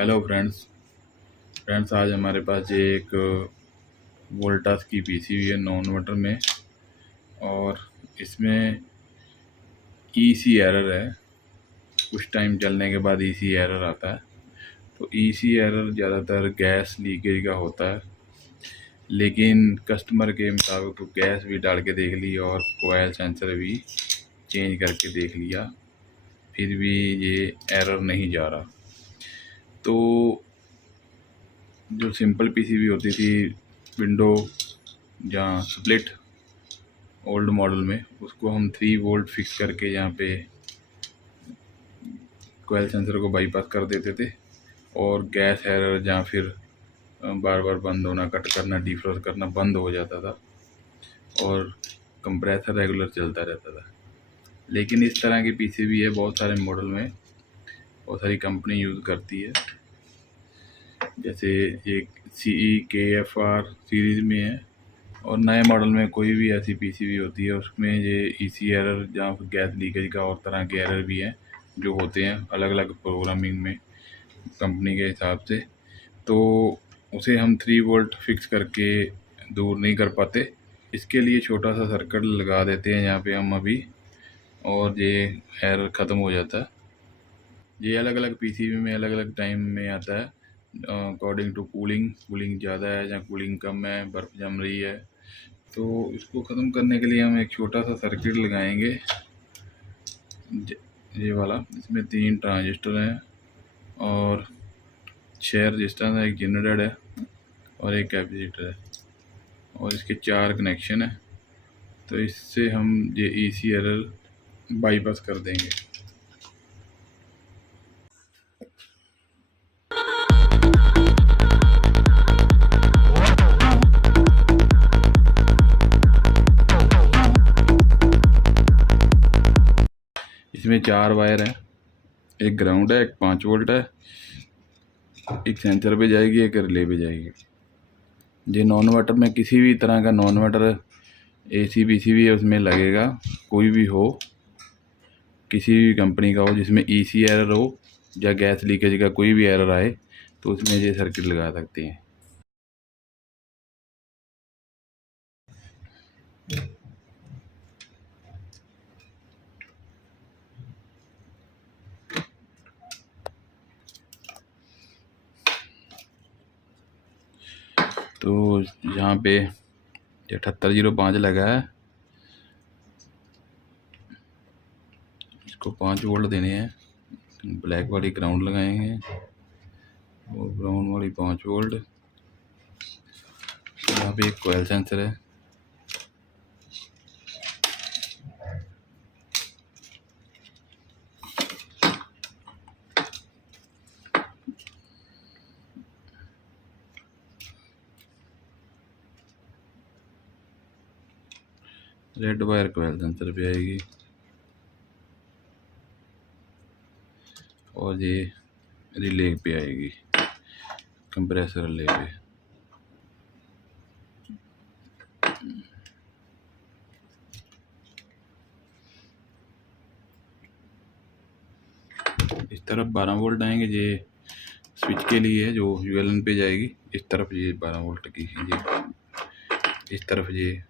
Hello friends आज हमारे पास ये एक वोल्टास की पीसीबी है नॉन इन्वर्टर में, और इसमें ईसी एरर है। कुछ टाइम चलने के बाद ईसी एरर आता है। तो ईसी एरर ज़्यादातर गैस लीकेज का होता है, लेकिन कस्टमर के मुताबिक तो गैस भी डाल के देख ली और कोयल सेंसर भी चेंज करके देख लिया, फिर भी ये एरर नहीं जा रहा। तो जो सिंपल पीसीबी होती थी, विंडो या स्प्लिट ओल्ड मॉडल में, उसको हम 3 वोल्ट फिक्स करके यहाँ पे कोयल सेंसर को बाईपास कर देते थे, और गैस एरर या फिर बार बार बंद होना, कट करना, डिफ्रॉस्ट करना बंद हो जाता था और कंप्रेसर रेगुलर चलता रहता था। लेकिन इस तरह की पीसीबी है बहुत सारे मॉडल में, बहुत सारी कंपनी यूज़ करती है। जैसे एक CE-KFR सीरीज़ में है, और नए मॉडल में कोई भी ऐसी पीसीबी होती है उसमें ये ईसी एरर या फिर गैस लीकेज का और तरह के एरर भी हैं जो होते हैं अलग अलग प्रोग्रामिंग में कंपनी के हिसाब से। तो उसे हम 3 वोल्ट फिक्स करके दूर नहीं कर पाते। इसके लिए छोटा सा सर्किट लगा देते हैं यहाँ पे हम अभी, और ये एरर ख़त्म हो जाता है। ये अलग अलग पीसीबी में अलग अलग टाइम में आता है, अकॉर्डिंग टू कूलिंग ज़्यादा है या कूलिंग कम है, बर्फ़ जम रही है। तो इसको ख़त्म करने के लिए हम एक छोटा सा सर्किट लगाएंगे, ये वाला। इसमें 3 ट्रांजिस्टर हैं और 6 रजिस्टर है, एक जनरेटर है और एक कैपेसिटर है, और इसके 4 कनेक्शन है। तो इससे हम ये ईसी एरर बाईपास कर देंगे। इसमें 4 वायर हैं, एक ग्राउंड है, एक 5 वोल्ट है, एक सेंसर पे जाएगी, एक रिले पे जाएगी। ये नॉन इन्वर्टर में किसी भी तरह का नॉन इन्वर्टर AC पीसीबी है उसमें लगेगा, कोई भी हो, किसी भी कंपनी का हो, जिसमें ईसी एरर हो या गैस लीकेज का कोई भी एरर आए तो उसमें ये सर्किट लगा सकते हैं। तो यहाँ पे 7805 लगा है, इसको 5 वोल्ट देने हैं। ब्लैक वाली ग्राउंड लगाएंगे और ब्राउन वाली 5 वोल्ट। यहाँ पे एक कोयल सेंसर है, रेड वायर कोयल सेंसर पे आएगी, और ये रिले पे आएगी, कंप्रेसर रिले पे। इस तरफ 12 वोल्ट आएंगे, ये स्विच के लिए है जो ULN पे जाएगी। इस तरफ ये 12 वोल्ट की, ये इस तरफ ये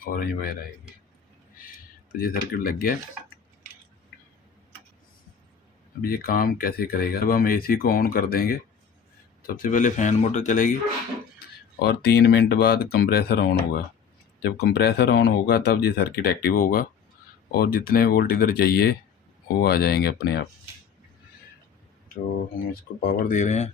ऑरेंज वायर आएगी। तो ये सर्किट लग गया। अब ये काम कैसे करेगा? अब हम AC को ऑन कर देंगे। सबसे पहले फ़ैन मोटर चलेगी और 3 मिनट बाद कंप्रेसर ऑन होगा। जब कंप्रेसर ऑन होगा तब ये सर्किट एक्टिव होगा, और जितने वोल्ट इधर चाहिए वो आ जाएंगे अपने आप। तो हम इसको पावर दे रहे हैं।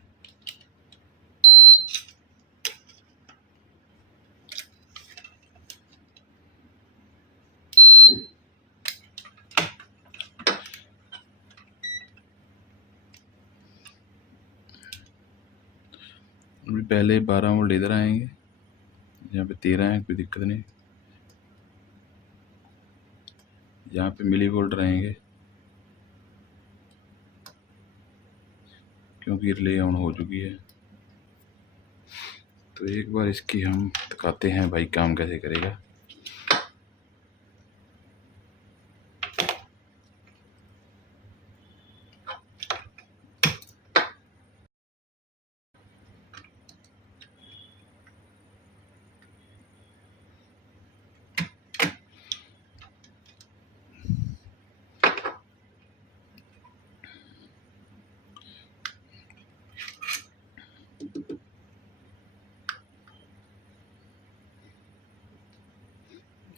अभी पहले 12 वोल्ट इधर आएंगे, यहाँ पे 13 है, कोई दिक्कत नहीं। यहाँ पे मिली वोल्ट रहेंगे क्योंकि रिले ऑन हो चुकी है। तो एक बार इसकी हम दिखाते हैं भाई काम कैसे करेगा।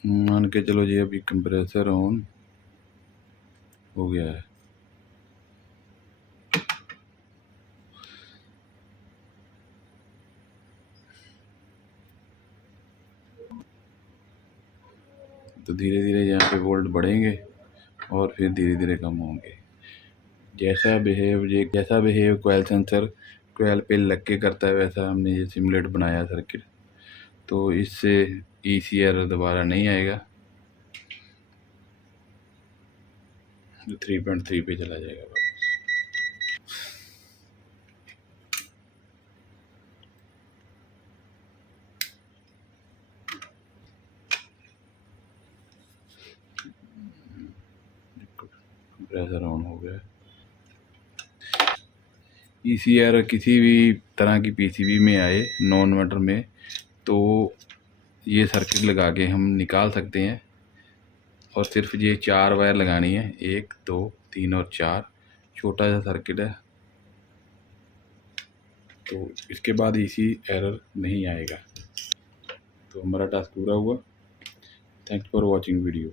मान के चलो जी अभी कंप्रेसर ऑन हो गया है। तो धीरे धीरे यहाँ पे वोल्ट बढ़ेंगे और फिर धीरे धीरे कम होंगे। जैसा बिहेव कोयल सेंसर कोयल पे लग के करता है वैसा हमने ये सिमुलेट बनाया सर्किट, तो इससे ईसी एरर दोबारा नहीं आएगा, जो 3.3 पे चला जाएगा वापस। कंप्रेसर ऑन हो गया। ईसी एरर किसी भी तरह की पीसीबी में आए नॉन इन्वर्टर में तो ये सर्किट लगा के हम निकाल सकते हैं। और सिर्फ ये 4 वायर लगानी है, 1 2 3 और 4, छोटा सा सर्किट है, तो इसके बाद ईसी एरर नहीं आएगा। तो हमारा टास्क पूरा हुआ। Thanks for watching video.